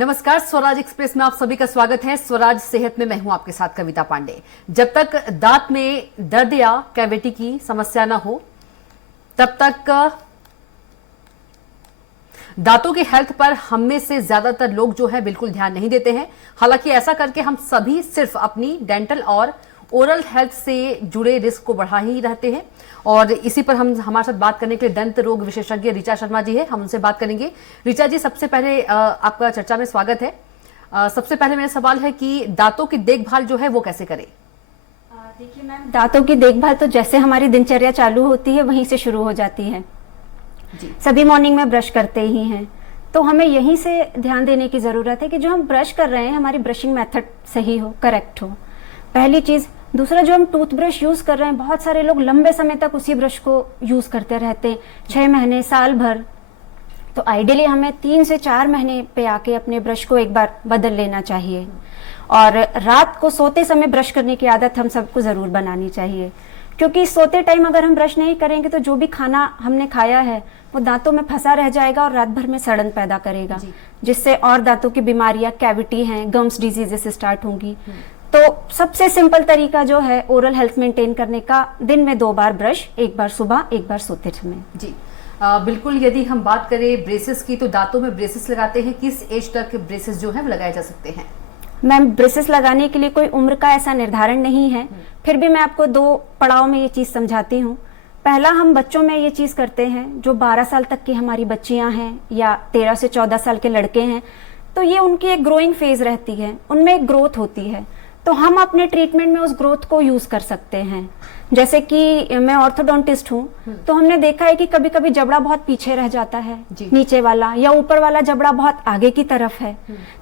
नमस्कार, स्वराज एक्सप्रेस में आप सभी का स्वागत है। स्वराज सेहत में मैं हूं आपके साथ कविता पांडे। जब तक दांत में दर्द या कैविटी की समस्या ना हो तब तक दांतों की हेल्थ पर हम में से ज्यादातर लोग जो है बिल्कुल ध्यान नहीं देते हैं। हालांकि ऐसा करके हम सभी सिर्फ अपनी डेंटल और ओरल हेल्थ से जुड़े रिस्क को बढ़ा ही रहते हैं। और इसी पर हमारे साथ बात करने के लिए दंत रोग विशेषज्ञ ऋचा शर्मा जी है, हम उनसे बात करेंगे। ऋचा जी, सबसे पहले आपका चर्चा में स्वागत है। सबसे पहले मेरा सवाल है कि दांतों की देखभाल जो है वो कैसे करें? देखिए मैम, दांतों की देखभाल तो जैसे हमारी दिनचर्या चालू होती है वहीं से शुरू हो जाती है जी। सभी मॉर्निंग में ब्रश करते ही हैं, तो हमें यहीं से ध्यान देने की जरूरत है कि जो हम ब्रश कर रहे हैं हमारी ब्रशिंग मेथड सही हो, करेक्ट हो, पहली चीज। दूसरा, जो हम टूथब्रश यूज कर रहे हैं, बहुत सारे लोग लंबे समय तक उसी ब्रश को यूज करते रहते हैं, 6 महीने, साल भर। तो आइडियली हमें 3 से 4 महीने पे आके अपने ब्रश को एक बार बदल लेना चाहिए। और रात को सोते समय ब्रश करने की आदत हम सबको जरूर बनानी चाहिए, क्योंकि सोते टाइम अगर हम ब्रश नहीं करेंगे तो जो भी खाना हमने खाया है वो दांतों में फंसा रह जाएगा और रात भर में सड़न पैदा करेगा, जिससे और दांतों की बीमारियां, कैविटी हैं, गम्स डिजीजेस स्टार्ट होंगी। तो सबसे सिंपल तरीका जो है ओरल हेल्थ मेंटेन करने का, दिन में 2 बार ब्रश, एक बार सुबह, एक बार सोते समय जी। बिल्कुल, यदि हम बात करें ब्रेसेस की, तो दांतों में ब्रेसेस लगाते हैं, किस एज तक ब्रेसेस जो है वो लगाए जा सकते हैं? मैम, ब्रेसेस लगाने के लिए कोई उम्र का ऐसा निर्धारण नहीं है, फिर भी मैं आपको 2 पड़ाव में ये चीज समझाती हूँ। पहला, हम बच्चों में ये चीज करते हैं, जो 12 साल तक की हमारी बच्चियां हैं या 13 से 14 साल के लड़के हैं, तो ये उनकी एक ग्रोइंग फेज रहती है, उनमें एक ग्रोथ होती है, तो हम अपने ट्रीटमेंट में उस ग्रोथ को यूज कर सकते हैं। जैसे कि मैं ऑर्थोडोंटिस्ट हूँ, तो हमने देखा है कि कभी कभी जबड़ा बहुत पीछे रह जाता है, नीचे वाला या ऊपर वाला जबड़ा बहुत आगे की तरफ है,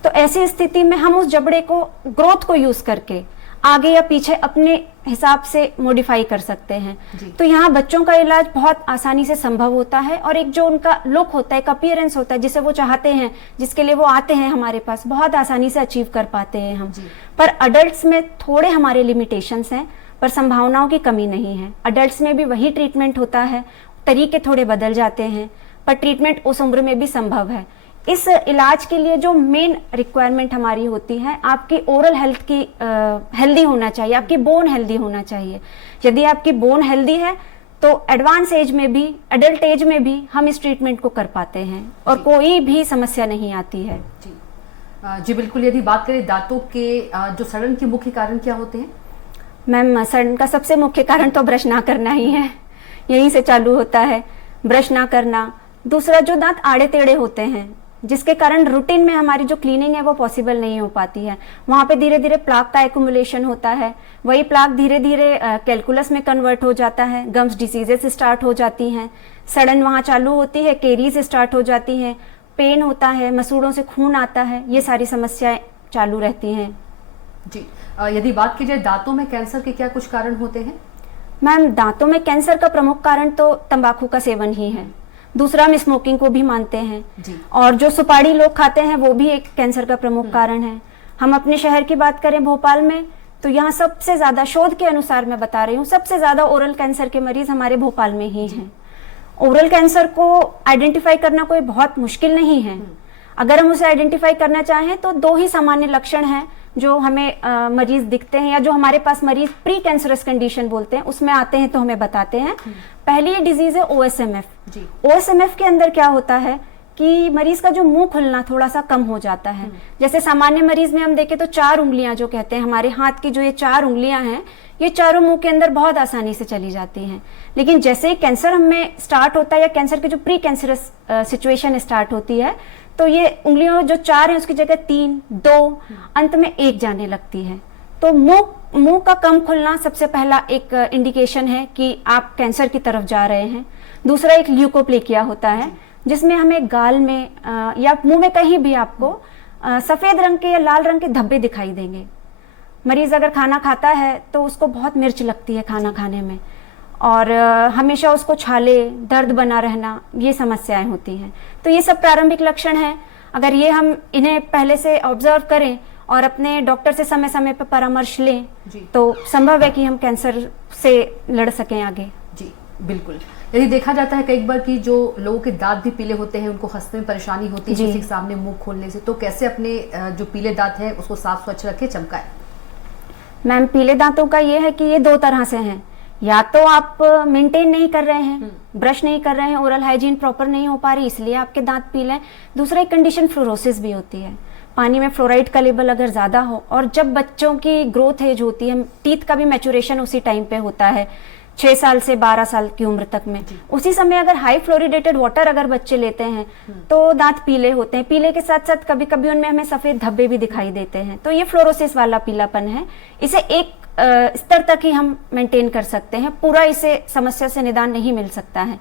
तो ऐसी स्थिति में हम उस जबड़े को, ग्रोथ को यूज करके आगे या पीछे अपने हिसाब से मॉडिफाई कर सकते हैं। तो यहाँ बच्चों का इलाज बहुत आसानी से संभव होता है, और एक जो उनका लुक होता है, एक अपीयरेंस होता है जिसे वो चाहते हैं, जिसके लिए वो आते हैं हमारे पास, बहुत आसानी से अचीव कर पाते हैं हम। पर अडल्ट्स में थोड़े हमारे लिमिटेशंस हैं, पर संभावनाओं की कमी नहीं है। अडल्ट्स में भी वही ट्रीटमेंट होता है, तरीके थोड़े बदल जाते हैं, पर ट्रीटमेंट उस उम्र में भी संभव है। इस इलाज के लिए जो मेन रिक्वायरमेंट हमारी होती है, आपकी ओरल हेल्थ की हेल्दी होना चाहिए, आपकी बोन हेल्दी होना चाहिए। यदि आपकी बोन हेल्दी है तो एडवांस एज में भी, एडल्ट एज में भी हम इस ट्रीटमेंट को कर पाते हैं और कोई भी समस्या नहीं आती है जी। बिल्कुल, यदि बात करें दांतों के जो सड़न के मुख्य कारण क्या होते हैं? मैम, सड़न का सबसे मुख्य कारण तो ब्रश ना करना ही है, यहीं से चालू होता है, ब्रश ना करना। दूसरा, जो दांत आड़े टेढ़े होते हैं, जिसके कारण रूटीन में हमारी जो क्लीनिंग है वो पॉसिबल नहीं हो पाती है, वहां पे धीरे धीरे प्लाक का एक्यूमुलेशन होता है, वही प्लाक धीरे धीरे कैलकुलस में कन्वर्ट हो जाता है, गम्स डिसीजेस स्टार्ट हो जाती हैं, सड़न वहां चालू होती है, केरीज स्टार्ट हो जाती हैं, पेन होता है, मसूड़ों से खून आता है, ये सारी समस्याएं चालू रहती हैं जी। यदि बात की जाए दांतों में कैंसर के क्या कुछ कारण होते हैं? मैम, दांतों में कैंसर का प्रमुख कारण तो तंबाकू का सेवन ही है। दूसरा, हम स्मोकिंग को भी मानते हैं जी। और जो सुपारी लोग खाते हैं वो भी एक कैंसर का प्रमुख कारण है। हम अपने शहर की बात करें, भोपाल में, तो यहाँ सबसे ज्यादा, शोध के अनुसार मैं बता रही हूँ, सबसे ज्यादा ओरल कैंसर के मरीज हमारे भोपाल में ही हैं। ओरल कैंसर को आइडेंटिफाई करना कोई बहुत मुश्किल नहीं है। अगर हम उसे आइडेंटिफाई करना चाहें तो 2 ही सामान्य लक्षण हैं जो हमें मरीज दिखते हैं, या जो हमारे पास मरीज प्री कैंसरस कंडीशन बोलते हैं उसमें आते हैं तो हमें बताते हैं। पहली ये डिजीज है OSMF। OSMF के अंदर क्या होता है कि मरीज का जो मुंह खुलना थोड़ा सा कम हो जाता है। जैसे सामान्य मरीज में हम देखें तो 4 उंगलियां जो कहते हैं, हमारे हाथ की जो ये 4 उंगलियां हैं, ये चारों मुंह के अंदर बहुत आसानी से चली जाती हैं। लेकिन जैसे ही कैंसर हमें स्टार्ट होता है, या कैंसर की जो प्री कैंसरस सिचुएशन स्टार्ट होती है, तो ये उंगलियों जो 4 है उसकी जगह 3, 2, अंत में 1 जाने लगती है। तो मुंह का कम खुलना सबसे पहला एक इंडिकेशन है कि आप कैंसर की तरफ जा रहे हैं। दूसरा, एक ल्यूकोप्लेकिया होता है, जिसमें हमें गाल में या मुंह में कहीं भी आपको सफेद रंग के या लाल रंग के धब्बे दिखाई देंगे। मरीज अगर खाना खाता है तो उसको बहुत मिर्च लगती है खाना खाने में, और हमेशा उसको छाले, दर्द बना रहना, ये समस्याएं होती हैं। तो ये सब प्रारंभिक लक्षण हैं। अगर ये हम इन्हें पहले से ऑब्जर्व करें और अपने डॉक्टर से समय समय पर परामर्श लें तो संभव है कि हम कैंसर से लड़ सकें आगे जी। बिल्कुल। यदि देखा जाता है कई बार कि जो लोगों के दांत भी पीले होते हैं, उनको हंसने में परेशानी होती है जी। किसी के सामने मुंह खोलने से, तो कैसे अपने जो पीले दांत है उसको साफ स्वच्छ रखें, चमकाएं? मैम, पीले दांतों का ये है कि ये दो तरह से हैं। या तो आप मेंटेन नहीं कर रहे हैं, ब्रश नहीं कर रहे हैं, ओरल हाइजीन प्रॉपर नहीं हो पा रही, इसलिए आपके दांत पीले हैं। दूसरा एक कंडीशन फ्लोरोसिस भी होती है, पानी में फ्लोराइड का लेवल अगर ज्यादा हो, और जब बच्चों की ग्रोथ एज होती है, टीथ का भी मैचुरेशन उसी टाइम पे होता है, 6 साल से 12 साल की उम्र तक में, उसी समय अगर हाई फ्लोरिडेटेड वाटर अगर बच्चे लेते हैं तो दांत पीले होते हैं। पीले के साथ साथ कभी कभी उनमें हमें सफेद धब्बे भी दिखाई देते हैं, तो ये फ्लोरोसिस वाला पीलापन है। इसे एक स्तर तक ही हम मेंटेन कर सकते हैं, पूरा इसे समस्या से निदान नहीं मिल सकता है।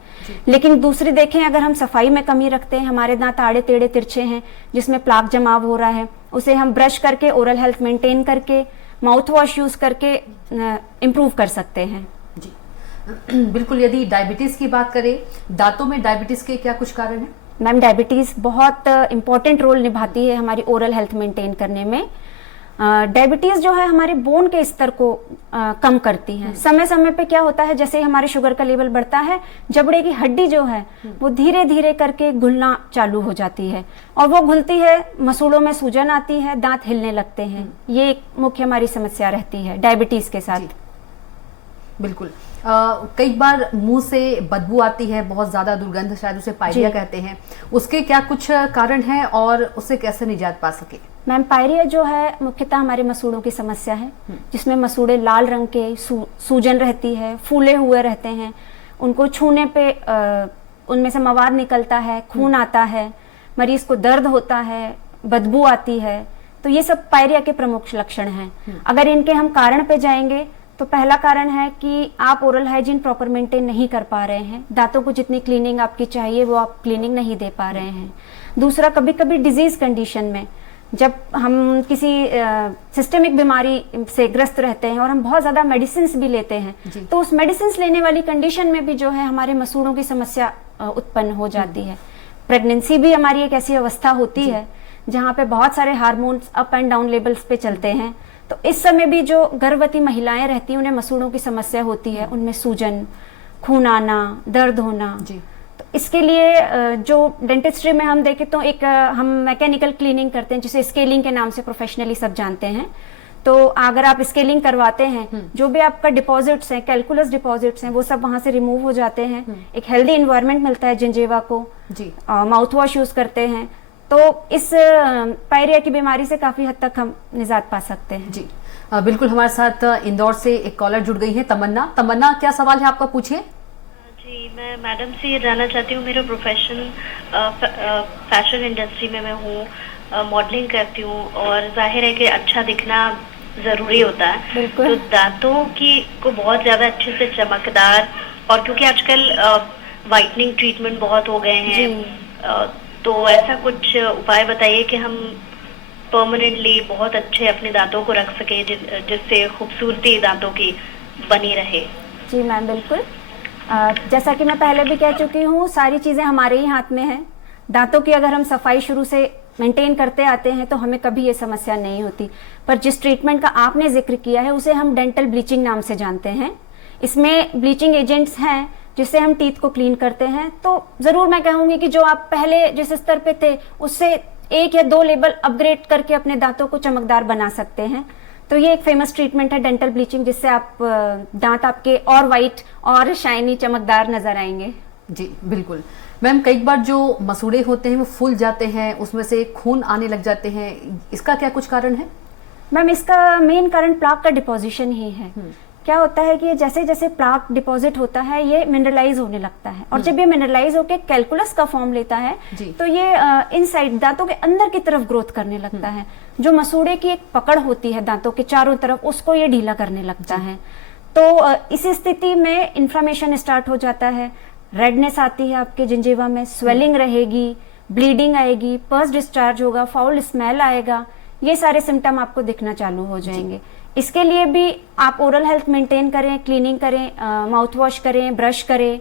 लेकिन दूसरी देखें, अगर हम सफाई में कमी रखते हैं, हमारे दांत आड़े टेढ़े तिरछे हैं जिसमें प्लाक जमाव हो रहा है, उसे हम ब्रश करके, ओरल हेल्थ मेंटेन करके, माउथ वॉश यूज करके इम्प्रूव कर सकते हैं। जी बिल्कुल। यदि डायबिटीज की बात करें, दांतों में डायबिटीज के क्या कुछ कारण हैं? मैम, डायबिटीज बहुत इंपॉर्टेंट रोल निभाती है हमारी ओरल हेल्थ मेंटेन करने में। डायबिटीज जो है हमारे बोन के स्तर को कम करती है। समय समय पे क्या होता है, जैसे ही हमारे शुगर का लेवल बढ़ता है, जबड़े की हड्डी जो है वो धीरे धीरे करके घुलना चालू हो जाती है, और वो घुलती है, मसूड़ों में सूजन आती है, दांत हिलने लगते हैं। ये एक मुख्य हमारी समस्या रहती है डायबिटीज के साथ। बिल्कुल। कई बार मुंह से बदबू आती है, बहुत ज्यादा दुर्गंध, शायद उसे पायरिया कहते हैं, उसके क्या कुछ कारण हैं और उससे कैसे निजात पा सके? मैम, पायरिया जो है मुख्यतः हमारे मसूड़ों की समस्या है, जिसमें मसूड़े लाल रंग के सूजन रहती है, फूले हुए रहते हैं, उनको छूने पे उनमें से मवाद निकलता है, खून आता है, मरीज को दर्द होता है, बदबू आती है। तो ये सब पायरिया के प्रमुख लक्षण हैं। अगर इनके हम कारण पे जाएंगे तो पहला कारण है कि आप ओरल हाइजीन प्रॉपर मेंटेन नहीं कर पा रहे हैं, दांतों को जितनी क्लीनिंग आपकी चाहिए वो आप क्लीनिंग नहीं दे पा रहे हैं। दूसरा, कभी कभी डिजीज कंडीशन में जब हम किसी सिस्टेमिक बीमारी से ग्रस्त रहते हैं और हम बहुत ज्यादा मेडिसिन भी लेते हैं, तो उस मेडिसिन लेने वाली कंडीशन में भी जो है हमारे मसूड़ों की समस्या उत्पन्न हो जाती है। प्रेगनेंसी भी हमारी एक ऐसी अवस्था होती है जहाँ पे बहुत सारे hormones up and down levels पे चलते हैं, तो इस समय भी जो गर्भवती महिलाएं रहती हैं उन्हें मसूड़ों की समस्या होती है, उनमें सूजन, खून आना, दर्द होना। तो इसके लिए जो डेंटिस्ट्री में हम देखें तो एक हम मैकेनिकल क्लीनिंग करते हैं, जिसे स्केलिंग के नाम से प्रोफेशनली सब जानते हैं। तो अगर आप स्केलिंग करवाते हैं, जो भी आपका डिपॉजिट्स हैं, कैलकुलस डिपॉजिट्स हैं, वो सब वहां से रिमूव हो जाते हैं, एक हेल्दी इन्वायरमेंट मिलता है जिंजेवा को, माउथ वॉश यूज करते हैं, तो इस पायरिया की बीमारी से काफी हद तक हम निजात पा सकते हैं। जी बिल्कुल। हमारे साथ इंदौर से एक कॉलर जुड़ गई है, तमन्ना। तमन्ना, क्या सवाल है आपका, पूछिए। जी, मैं मैडम से ये जानना चाहती हूँ, मेरा प्रोफेशन फैशन इंडस्ट्री में मैं हूँ, मॉडलिंग करती हूँ, और जाहिर है कि अच्छा दिखना जरूरी होता है, तो दांतों की को बहुत ज्यादा अच्छे से चमकदार, और क्योंकि आजकल वाइटनिंग ट्रीटमेंट बहुत हो गए हैं, तो ऐसा कुछ उपाय बताइए कि हम परमानेंटली बहुत अच्छे अपने दांतों को रख सके, जिससे खूबसूरती दांतों की बनी रहे। जी मैम, बिल्कुल। जैसा कि मैं पहले भी कह चुकी हूँ, सारी चीजें हमारे ही हाथ में हैं। दांतों की अगर हम सफाई शुरू से मेंटेन करते आते हैं तो हमें कभी ये समस्या नहीं होती। पर जिस ट्रीटमेंट का आपने जिक्र किया है उसे हम डेंटल ब्लीचिंग नाम से जानते हैं। इसमें ब्लीचिंग एजेंट्स हैं जिससे हम टीथ को क्लीन करते हैं। तो जरूर मैं कहूंगी कि जो आप पहले जिस स्तर पे थे उससे 1 या 2 लेवल अपग्रेड करके अपने दांतों को चमकदार बना सकते हैं। तो ये एक फेमस ट्रीटमेंट है डेंटल ब्लीचिंग, जिससे आप दांत आपके और वाइट और शाइनी चमकदार नजर आएंगे। जी बिल्कुल। मैम, कई बार जो मसूड़े होते हैं वो फूल जाते हैं, उसमें से खून आने लग जाते हैं, इसका क्या कुछ कारण है? मैम, इसका मेन कारण प्लाक का डिपोजिशन ही है। क्या होता है कि जैसे जैसे प्लाक डिपॉजिट होता है ये मिनरलाइज होने लगता है, और जब ये मिनरलाइज होकर कैलकुलस का फॉर्म लेता है तो ये इनसाइड दांतों के अंदर की तरफ ग्रोथ करने लगता है। जो मसूड़े की एक पकड़ होती है दांतों के चारों तरफ, उसको ये ढीला करने लगता है। तो इस स्थिति में इन्फ्लामेशन स्टार्ट हो जाता है, रेडनेस आती है आपके जिंजीवा में, स्वेलिंग रहेगी, ब्लीडिंग आएगी, पस डिस्चार्ज होगा, फाउल स्मेल आएगा, ये सारे सिम्टम आपको दिखना चालू हो जाएंगे। इसके लिए भी आप ओरल हेल्थ मेंटेन करें, क्लीनिंग करें, माउथ वॉश करें, ब्रश करें,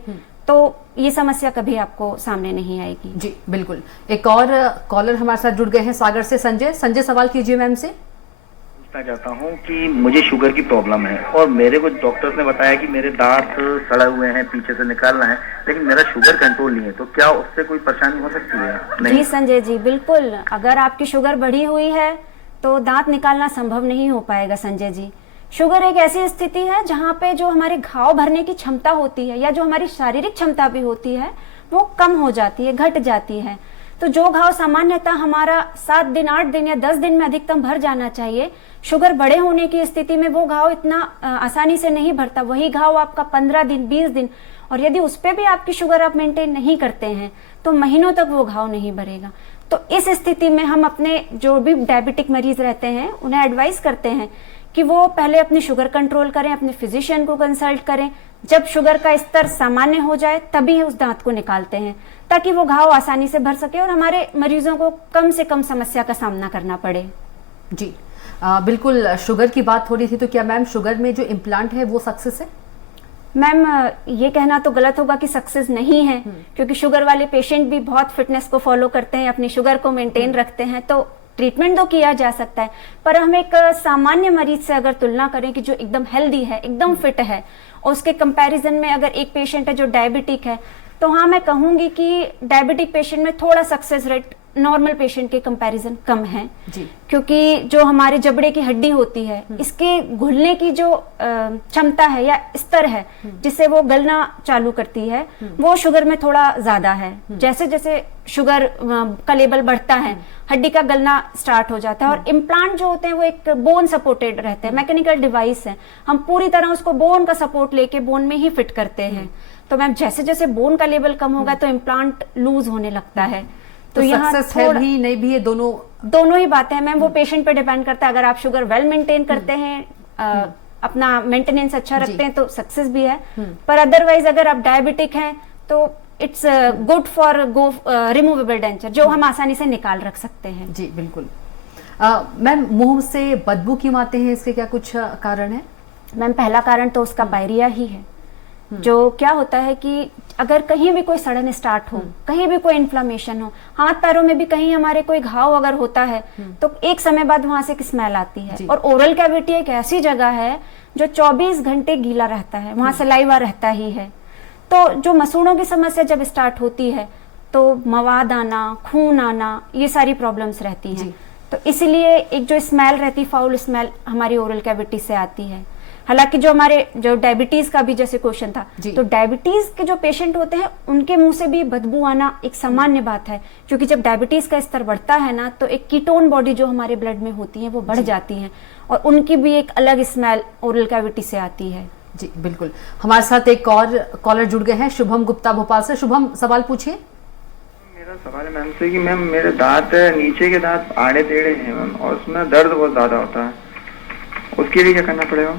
तो ये समस्या कभी आपको सामने नहीं आएगी। जी बिल्कुल। एक और कॉलर हमारे साथ जुड़ गए हैं सागर से, संजय। संजय, सवाल कीजिए मैम से। पूछना चाहता हूँ कि मुझे शुगर की प्रॉब्लम है और मेरे को डॉक्टर्स ने बताया कि मेरे दांत सड़े हुए हैं, पीछे से निकालना है, लेकिन मेरा शुगर कंट्रोल नहीं है, तो क्या उससे कोई परेशानी हो सकती है? नहीं। जी संजय जी, बिल्कुल। अगर आपकी शुगर बढ़ी हुई है तो दांत निकालना संभव नहीं हो पाएगा संजय जी। शुगर एक ऐसी स्थिति है जहाँ पे जो हमारे घाव भरने की क्षमता होती है या जो हमारी शारीरिक क्षमता भी होती है वो कम हो जाती है, घट जाती है। तो जो घाव सामान्यतः हमारा 7 दिन, 8 दिन या 10 दिन में अधिकतम भर जाना चाहिए, शुगर बड़े होने की स्थिति में वो घाव इतना आसानी से नहीं भरता। वही घाव आपका 15 दिन, 20 दिन, और यदि उस पर भी आपकी शुगर आप मेंटेन नहीं करते हैं तो महीनों तक वो घाव नहीं भरेगा। तो इस स्थिति में हम अपने जो भी डायबिटिक मरीज रहते हैं उन्हें एडवाइस करते हैं कि वो पहले अपनी शुगर कंट्रोल करें, अपने फिजिशियन को कंसल्ट करें। जब शुगर का स्तर सामान्य हो जाए तभी उस दांत को निकालते हैं, ताकि वो घाव आसानी से भर सके और हमारे मरीजों को कम से कम समस्या का सामना करना पड़े। जी बिल्कुल, शुगर की बात हो रही थी, तो क्या मैम शुगर में जो इम्प्लांट है वो सक्सेस है? मैम ये कहना तो गलत होगा कि सक्सेस नहीं है, क्योंकि शुगर वाले पेशेंट भी बहुत फिटनेस को फॉलो करते हैं, अपनी शुगर को मेंटेन रखते हैं, तो ट्रीटमेंट तो किया जा सकता है। पर हम एक सामान्य मरीज से अगर तुलना करें कि जो एकदम हेल्दी है, एकदम फिट है, और उसके कंपैरिजन में अगर एक पेशेंट है जो डायबिटिक है, तो हाँ मैं कहूंगी कि डायबिटिक पेशेंट में थोड़ा सक्सेस रेट नॉर्मल पेशेंट के कंपैरिजन कम है जी। क्योंकि जो हमारे जबड़े की हड्डी होती है इसके घुलने की जो क्षमता है या स्तर है जिससे वो गलना चालू करती है वो शुगर में थोड़ा ज्यादा है। जैसे जैसे शुगर का लेवल बढ़ता है हड्डी का गलना स्टार्ट हो जाता है। और इम्प्लांट जो होते हैं वो एक बोन सपोर्टेड रहते हैं, मैकेनिकल डिवाइस है, हम पूरी तरह उसको बोन का सपोर्ट लेके बोन में ही फिट करते हैं। तो मैम जैसे जैसे बोन का लेवल कम होगा तो इम्प्लांट लूज होने लगता है। तो यहाँ है भी नहीं भी, ये दोनों ही बातें हैं मैम, वो पेशेंट पे डिपेंड करता है। अगर आप शुगर वेल मेंटेन करते हैं, अपना मेंटेनेंस अच्छा रखते हैं तो सक्सेस भी है। पर अदरवाइज अगर आप डायबिटिक हैं तो it's good for removable denture, जो हम आसानी से निकाल रख सकते हैं। जी बिल्कुल। मैम मुंह से बदबू क्यों आते हैं, इसके क्या कुछ कारण है? मैम पहला कारण तो उसका पायरिया ही है। जो क्या होता है कि अगर कहीं भी कोई सड़न स्टार्ट हो, कहीं भी कोई इन्फ्लामेशन हो, हाथ पैरों में भी कहीं हमारे कोई घाव अगर होता है तो एक समय बाद वहां से एक स्मेल आती है। और ओरल कैविटी एक ऐसी जगह है जो 24 घंटे गीला रहता है, वहां सलाइवा रहता ही है। तो जो मसूड़ों की समस्या जब स्टार्ट होती है तो मवाद आना, खून आना, ये सारी प्रॉब्लम्स रहती हैं। तो इसलिए एक जो स्मेल रहती है, फाउल स्मेल, हमारी ओरल कैविटी से आती है। हालांकि जो डायबिटीज का भी जैसे क्वेश्चन था, तो डायबिटीज के जो पेशेंट होते हैं उनके मुंह से भी बदबू आना एक सामान्य बात है, क्योंकि जब डायबिटीज का स्तर बढ़ता है ना तो एक कीटोन बॉडी जो हमारे ब्लड में होती है वो बढ़ जाती है और उनकी भी एक अलग स्मेल ओरल कैविटी से आती है। जी बिल्कुल। हमारे साथ एक और कॉलर जुड़ गए हैं, शुभम गुप्ता भोपाल से। शुभम, सवाल पूछिए। मेरा सवाल है मैम से कि मैम मेरे दांत नीचे के दांत आड़े टेढ़े हैं मैम और उसमें दर्द बहुत ज्यादा होता है, उसके लिए क्या करना पड़ेगा?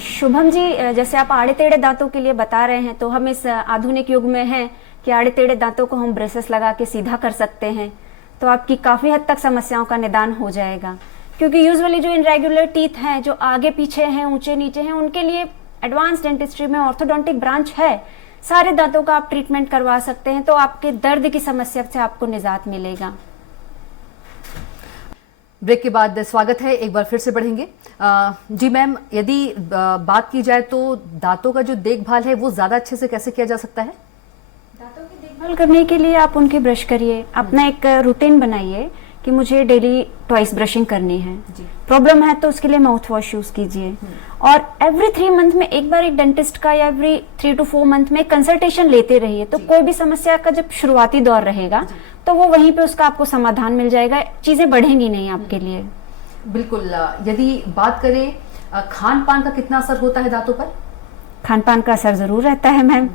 शुभम जी, जैसे आप आड़े टेढ़े दांतों के लिए बता रहे हैं तो हम इस आधुनिक युग में हैं कि आड़े टेढ़े दांतों को हम ब्रेसेस लगा के सीधा कर सकते हैं, तो आपकी काफी हद तक समस्याओं का निदान हो जाएगा। क्योंकि यूजुअली जो इनरेगुलर टीथ हैं, जो आगे पीछे हैं, ऊंचे नीचे हैं, उनके लिए एडवांस डेंटिस्ट्री में ऑर्थोडोंटिक ब्रांच है, सारे दांतों का आप ट्रीटमेंट करवा सकते हैं, तो आपके दर्द की समस्या से आपको निजात मिलेगा। ब्रेक के बाद स्वागत है, एक बार फिर से बढ़ेंगे। जी मैम, यदि बात की जाए तो दांतों का जो देखभाल है वो ज्यादा अच्छे से कैसे किया जा सकता है? दांतों की देखभाल करने के लिए आप उनकी ब्रश करिए, अपना एक रूटीन बनाइए कि मुझे डेली ट्वाइस ब्रशिंग करनी है। प्रॉब्लम है तो उसके लिए माउथ वॉश यूज कीजिए और एवरी 3 मंथ में एक बार एक डेंटिस्ट का या एवरी 3 to 4 मंथ में कंसल्टेशन लेते रहिए। तो कोई भी समस्या का जब शुरुआती दौर रहेगा तो वो वहीं पे उसका आपको समाधान मिल जाएगा, चीजें बढ़ेंगी नहीं आपके लिए। बिल्कुल। यदि बात करें खान पान का कितना असर होता है दांतों पर? खान पान का असर जरूर रहता है मैम।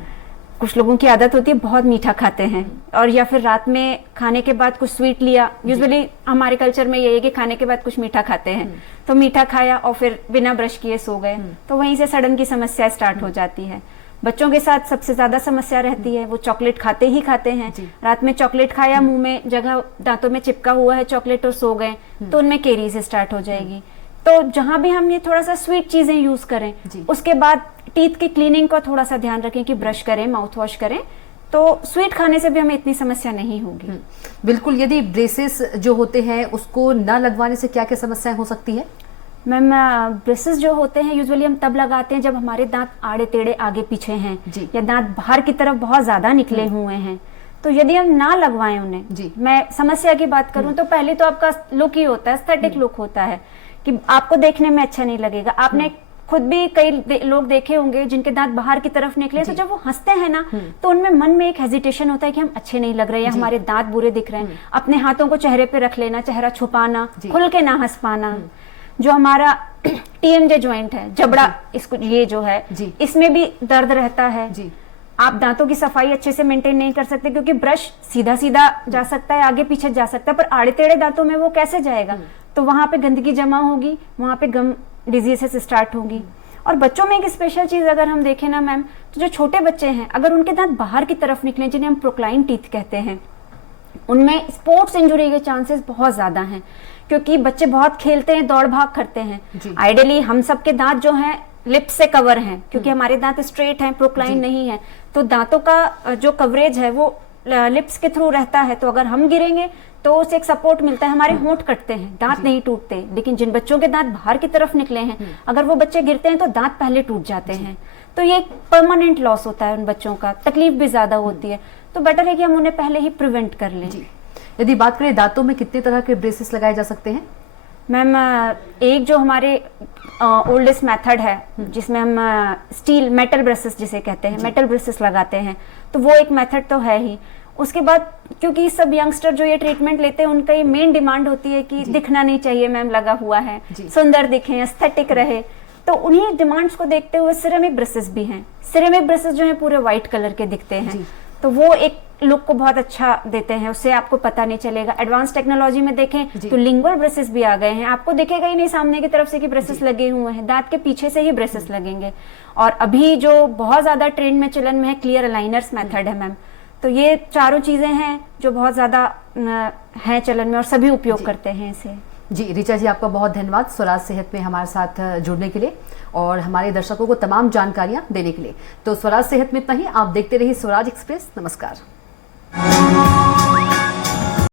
कुछ लोगों की आदत होती है बहुत मीठा खाते हैं, और या फिर रात में खाने के बाद कुछ स्वीट लिया। यूजुअली हमारे कल्चर में ये है कि खाने के बाद कुछ मीठा खाते हैं, तो मीठा खाया और फिर बिना ब्रश किए सो गए, तो वहीं से सड़न की समस्या स्टार्ट हो जाती है। बच्चों के साथ सबसे ज्यादा समस्या रहती है, वो चॉकलेट खाते ही खाते हैं। रात में चॉकलेट खाया, मुंह में जगह दांतों में चिपका हुआ है चॉकलेट और सो गए, तो उनमें केरीज स्टार्ट हो जाएगी। तो जहां भी हम ये थोड़ा सा स्वीट चीजें यूज करें, उसके बाद टीथ की क्लीनिंग का थोड़ा सा ध्यान रखें कि ब्रश करें, माउथ वॉश करें, तो स्वीट खाने से भी हमें इतनी समस्या नहीं होगी। बिल्कुल। यदि ब्रेसेस जो होते हैं उसको न लगवाने से क्या क्या समस्याएं हो सकती है? मैम ब्रेसेस जो होते हैं यूजुअली हम तब लगाते हैं जब हमारे दांत आड़े टेढ़े आगे पीछे हैं जी। या दांत बाहर की तरफ बहुत ज्यादा निकले हुए हैं। तो यदि हम ना लगवाएं उन्हें जी। मैं समस्या की बात करूं तो पहले तो आपका लुक ही होता है, एस्थेटिक लुक होता है कि आपको देखने में अच्छा नहीं लगेगा। आपने खुद भी कई लोग देखे होंगे जिनके दांत बाहर की तरफ निकले, तो जब वो हंसते हैं ना तो उनमें मन में एक हेजिटेशन होता है कि हम अच्छे नहीं लग रहे या हमारे दांत बुरे दिख रहे हैं। अपने हाथों को चेहरे पे रख लेना, चेहरा छुपाना, खुल के ना हंस पाना। जो हमारा TMJ जॉइंट है, जबड़ा, इसको ये जो है इसमें भी दर्द रहता है जी। आप दांतों की सफाई अच्छे से मेंटेन नहीं कर सकते क्योंकि ब्रश सीधा सीधा जा सकता है, आगे पीछे जा सकता है, पर आड़े टेढ़े दांतों में वो कैसे जाएगा? तो वहां पे गंदगी जमा होगी, वहां पे गम डिजीजेस स्टार्ट होंगी। और बच्चों में एक स्पेशल चीज अगर हम देखें ना मैम, तो जो छोटे बच्चे हैं अगर उनके दांत बाहर की तरफ निकले, जिन्हें हम प्रोक्लाइन टीथ कहते हैं, उनमें स्पोर्ट्स इंजरी के चांसेस बहुत ज्यादा हैं क्योंकि बच्चे बहुत खेलते हैं, दौड़ भाग करते हैं। आइडियली हम सबके दांत जो हैं लिप्स से कवर हैं क्योंकि हमारे दांत स्ट्रेट हैं, प्रोक्लाइन नहीं है, तो दांतों का जो कवरेज है वो लिप्स के थ्रू रहता है। तो अगर हम गिरेंगे तो उसे एक सपोर्ट मिलता है, हमारे होंठ कटते हैं, दांत नहीं टूटते। लेकिन जिन बच्चों के दांत बाहर की तरफ निकले हैं, अगर वो बच्चे गिरते हैं तो दांत पहले टूट जाते हैं। तो ये एक परमानेंट लॉस होता है उन बच्चों का, तकलीफ भी ज्यादा होती है। तो बेटर है कि हम उन्हें पहले ही प्रिवेंट कर लें। यदि बात करें दांतों में कितने तरह के ब्रेसेस लगाए जा सकते हैं? मैम एक जो हमारे ओल्डेस्ट मेथड है जिसमें हम स्टील मेटल ब्रेसेस जिसे कहते हैं, मेटल ब्रेसेस लगाते हैं, तो वो एक मेथड तो है ही। उसके बाद क्योंकि सब यंगस्टर जो ये ट्रीटमेंट लेते हैं उनका ये मेन डिमांड होती है कि दिखना नहीं चाहिए मैम लगा हुआ है, सुंदर दिखें, एस्थेटिक रहे, तो उन्हीं डिमांड्स को देखते हुए सिरेमिक ब्रेसेस भी हैं। सिरेमिक ब्रेसेस जो है पूरे व्हाइट कलर के दिखते हैं, तो वो एक लुक को बहुत अच्छा देते हैं, उससे आपको पता नहीं चलेगा। एडवांस टेक्नोलॉजी में देखें तो लिंगुअल ब्रेसेस भी आ गए हैं, आपको दिखेगा ही नहीं सामने की तरफ से कि ब्रेसेस लगे हुए हैं, दांत के पीछे से ही ब्रेसेस लगेंगे। और अभी जो बहुत ज्यादा ट्रेंड में चलन में है क्लियर अलाइनर्स मेथड है मैम। तो ये चारों चीजें हैं जो बहुत ज्यादा हैं चलन में और सभी उपयोग करते हैं इसे। जी ऋचा जी, आपका बहुत धन्यवाद स्वराज सेहत में हमारे साथ जुड़ने के लिए और हमारे दर्शकों को तमाम जानकारियां देने के लिए। तो स्वराज सेहत में इतना ही। आप देखते रहिए स्वराज एक्सप्रेस। नमस्कार।